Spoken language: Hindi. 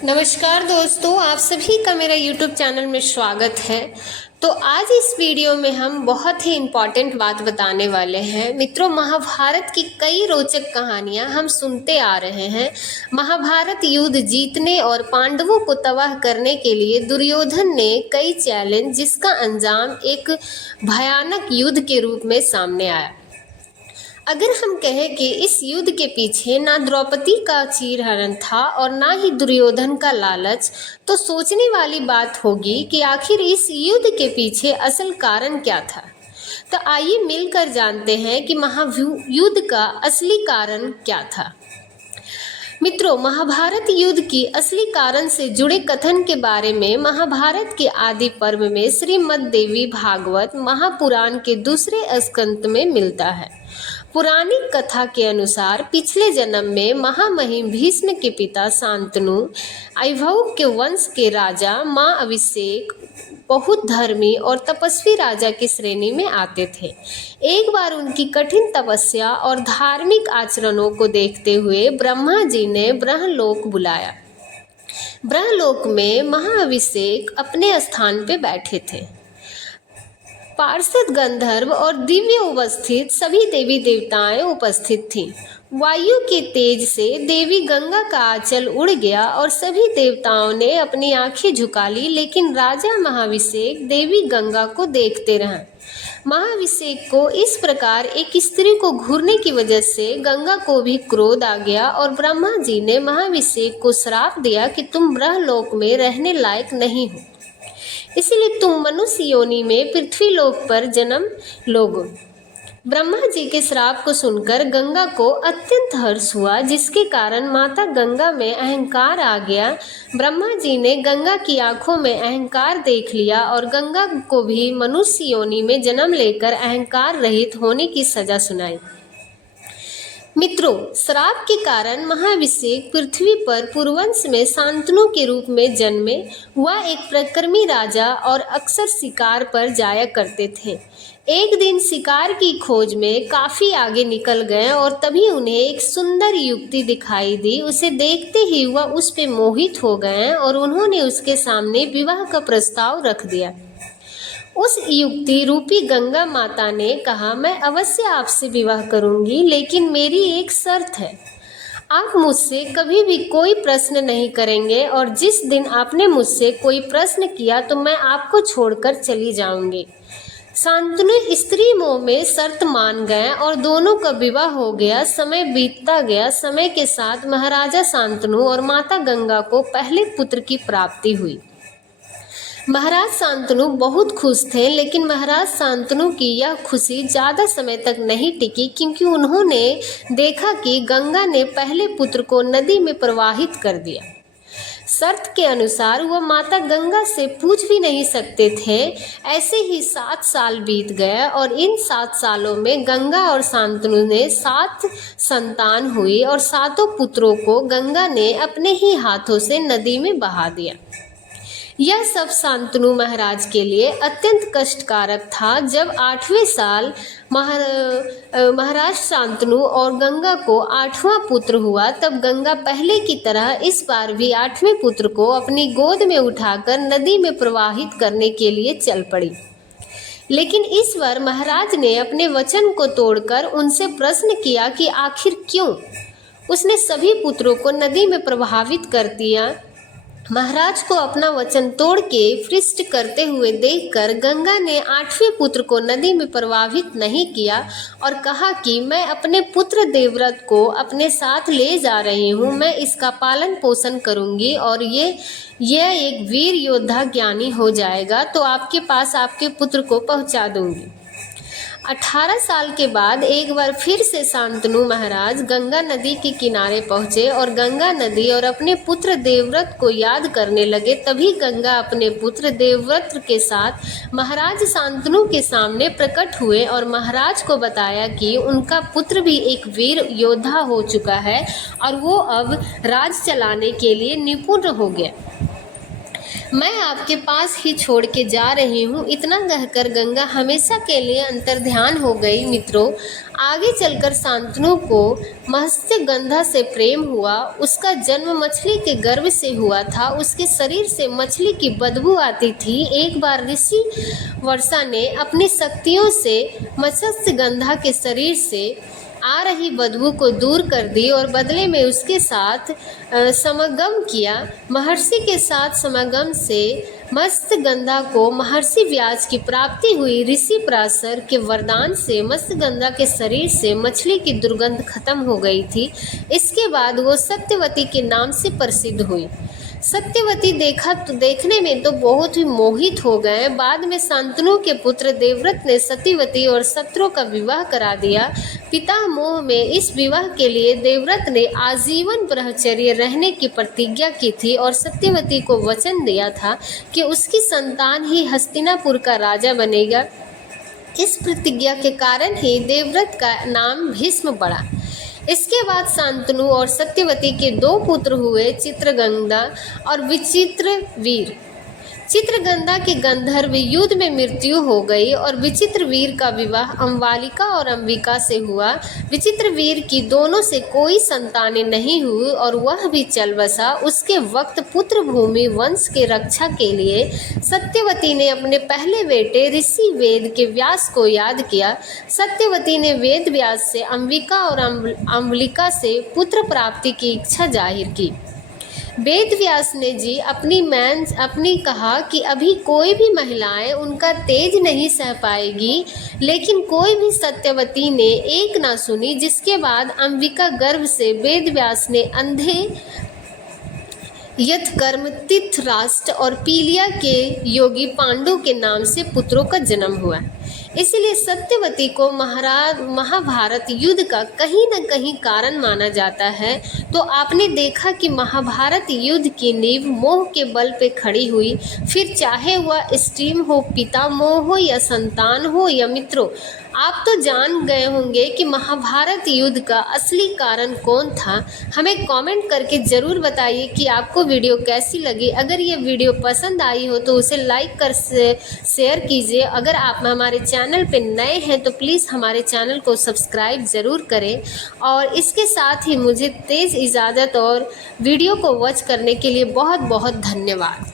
नमस्कार दोस्तों, आप सभी का मेरा YouTube चैनल में स्वागत है। तो आज इस वीडियो में हम बहुत ही इम्पॉर्टेंट बात बताने वाले हैं। मित्रों, महाभारत की कई रोचक कहानियां हम सुनते आ रहे हैं। महाभारत युद्ध जीतने और पांडवों को तबाह करने के लिए दुर्योधन ने कई चैलेंज, जिसका अंजाम एक भयानक युद्ध के रूप में सामने आया। अगर हम कहें कि इस युद्ध के पीछे ना द्रौपदी का चीरहरण था और ना ही दुर्योधन का लालच, तो सोचने वाली बात होगी कि आखिर इस युद्ध के पीछे असल कारण क्या था। तो आइए मिलकर जानते हैं कि महायुद्ध का असली कारण क्या था। मित्रों, महाभारत युद्ध की असली कारण से जुड़े कथन के बारे में महाभारत के आदि पर्व में श्रीमद् देवी भागवत महापुराण के दूसरे स्कंद में मिलता है। पुराणिक कथा के अनुसार पिछले जन्म में महामहिम भीष्म के पिता शांतनु इक्ष्वाकु के वंश के राजा मां अभिषेक बहुत धर्मी और तपस्वी राजा की श्रेणी में आते थे। एक बार उनकी कठिन तपस्या और धार्मिक आचरणों को देखते हुए ब्रह्मा जी ने ब्रह्मलोक बुलाया। ब्रह्मलोक में महाअभिषेक अपने स्थान पे बैठे थे। पार्षद गंधर्व और दिव्य उपस्थित सभी देवी देवताएं उपस्थित थीं। वायु के तेज से देवी गंगा का आंचल उड़ गया और सभी देवताओं ने अपनी आंखें झुका ली, लेकिन राजा महाभिषेक देवी गंगा को देखते रहे। महाभिषेक को इस प्रकार एक स्त्री को घूरने की वजह से गंगा को भी क्रोध आ गया और ब्रह्मा जी ने महाभिषेक को श्राप दिया कि तुम ब्रह्मलोक में रहने लायक नहीं हो, इसलिए तुम मनुष्य योनि में पृथ्वी लोक पर जन्म लोगे। ब्रह्मा जी के श्राप को सुनकर गंगा को अत्यंत हर्ष हुआ, जिसके कारण माता गंगा में अहंकार आ गया। ब्रह्मा जी ने गंगा की आंखों में अहंकार देख लिया और गंगा को भी मनुष्य योनि में जन्म लेकर अहंकार रहित होने की सजा सुनाई। मित्रों, श्राप के कारण महाभिषेक पृथ्वी पर पुरवंश में शांतनु के रूप में जन्मे। वह एक पराक्रमी राजा और अक्सर शिकार पर जाया करते थे। एक दिन शिकार की खोज में काफी आगे निकल गए और तभी उन्हें एक सुंदर युवती दिखाई दी। उसे देखते ही वह उस पे मोहित हो गए और उन्होंने उसके सामने विवाह का प्रस्ताव रख दिया। उस युवती रूपी गंगा माता ने कहा, मैं अवश्य आपसे विवाह करूंगी, लेकिन मेरी एक शर्त है। आप मुझसे कभी भी कोई प्रश्न नहीं करेंगे और जिस दिन आपने मुझसे कोई प्रश्न किया तो मैं आपको छोड़कर चली जाऊंगी। शांतनु स्त्री मोह में शर्त मान गए और दोनों का विवाह हो गया। समय बीतता गया। समय के साथ महाराजा शांतनु और माता गंगा को पहले पुत्र की प्राप्ति हुई। महाराज शांतनु बहुत खुश थे, लेकिन महाराज शांतनु की यह खुशी ज़्यादा समय तक नहीं टिकी, क्योंकि उन्होंने देखा कि गंगा ने पहले पुत्र को नदी में प्रवाहित कर दिया। शर्त के अनुसार वह माता गंगा से पूछ भी नहीं सकते थे। ऐसे ही 7 साल बीत गए और इन 7 सालों में गंगा और शांतनु ने 7 संतान हुई और 7 पुत्रों को गंगा ने अपने ही हाथों से नदी में बहा दिया। यह सब शांतनु महाराज के लिए अत्यंत कष्टकारक था। जब 8वें साल महाराज शांतनु और गंगा को 8वां पुत्र हुआ, तब गंगा पहले की तरह इस बार भी 8वें पुत्र को अपनी गोद में उठाकर नदी में प्रवाहित करने के लिए चल पड़ी। लेकिन इस बार महाराज ने अपने वचन को तोड़कर उनसे प्रश्न किया कि आखिर क्यों उसने सभी पुत्रों को नदी में प्रवाहित कर दिया। महाराज को अपना वचन तोड़ के पृष्ठ करते हुए देखकर गंगा ने 8वें पुत्र को नदी में प्रवाहित नहीं किया और कहा कि मैं अपने पुत्र देवव्रत को अपने साथ ले जा रही हूँ। मैं इसका पालन पोषण करूँगी और यह एक वीर योद्धा ज्ञानी हो जाएगा तो आपके पास आपके पुत्र को पहुँचा दूँगी। 18 साल के बाद एक बार फिर से शांतनु महाराज गंगा नदी के किनारे पहुंचे और गंगा नदी और अपने पुत्र देवव्रत को याद करने लगे। तभी गंगा अपने पुत्र देवव्रत के साथ महाराज शांतनु के सामने प्रकट हुए और महाराज को बताया कि उनका पुत्र भी एक वीर योद्धा हो चुका है और वो अब राज चलाने के लिए निपुण हो गया। मैं आपके पास ही छोड़ के जा रही हूँ। इतना कहकर गंगा हमेशा के लिए अंतर्ध्यान हो गई। मित्रों, आगे चलकर शांतनु को मत्स्यगंधा से प्रेम हुआ। उसका जन्म मछली के गर्भ से हुआ था। उसके शरीर से मछली की बदबू आती थी। एक बार ऋषि वर्षा ने अपनी शक्तियों से मत्स्यगंधा के शरीर से आ रही बदबू को दूर कर दी और बदले में उसके साथ समागम किया। महर्षि के साथ समागम से मत्स्यगंधा को महर्षि व्यास की प्राप्ति हुई। ऋषि पराशर के वरदान से मत्स्यगंधा के शरीर से मछली की दुर्गंध खत्म हो गई थी। इसके बाद वो सत्यवती के नाम से प्रसिद्ध हुई। सत्यवती देखने में तो बहुत ही मोहित हो गए। बाद में शांतनु के पुत्र देवव्रत ने सत्यवती और शत्रु का विवाह करा दिया। पितामह में इस विवाह के लिए देवव्रत ने आजीवन ब्रह्मचर्य रहने की प्रतिज्ञा की थी और सत्यवती को वचन दिया था कि उसकी संतान ही हस्तिनापुर का राजा बनेगा। इस प्रतिज्ञा के कारण ही देवव्रत का नाम भीष्म पड़ा। इसके बाद शांतनु और सत्यवती के 2 पुत्र हुए, चित्रगंधा और विचित्रवीर। चित्रगंधा की गंधर्व युद्ध में मृत्यु हो गई और विचित्रवीर का विवाह अम्बालिका और अंबिका से हुआ। विचित्रवीर की दोनों से कोई संतानें नहीं हुई और वह भी चल बसा। उसके वक्त पुत्र भूमि वंश के रक्षा के लिए सत्यवती ने अपने पहले बेटे ऋषि वेद के व्यास को याद किया। सत्यवती ने वेद व्यास से अंबिका और अम्बलिका से पुत्र प्राप्ति की इच्छा जाहिर की। वेद व्यास ने जी अपनी कहा कि अभी कोई भी महिलाएं उनका तेज नहीं सह पाएगी, लेकिन कोई भी सत्यवती ने एक ना सुनी। जिसके बाद अंबिका गर्भ से वेद व्यास ने अंधे यथकर्म, धृतराष्ट्र और पीलिया के योगी पांडु के नाम से पुत्रों का जन्म हुआ। इसलिए सत्यवती को महाभारत युद्ध का कहीं न कहीं कारण माना जाता है। तो आपने देखा कि महाभारत युद्ध की नींव मोह के बल पे खड़ी हुई। फिर चाहे वह स्त्रीम हो, पिता मोह हो या संतान हो या मित्रों, आप तो जान गए होंगे कि महाभारत युद्ध का असली कारण कौन था। हमें कमेंट करके ज़रूर बताइए कि आपको वीडियो कैसी लगी। अगर ये वीडियो पसंद आई हो तो उसे लाइक कर शेयर कीजिए। अगर आप हमारे चैनल पे नए हैं तो प्लीज़ हमारे चैनल को सब्सक्राइब ज़रूर करें। और इसके साथ ही मुझे तेज़ इजाज़त और वीडियो को वॉच करने के लिए बहुत बहुत धन्यवाद।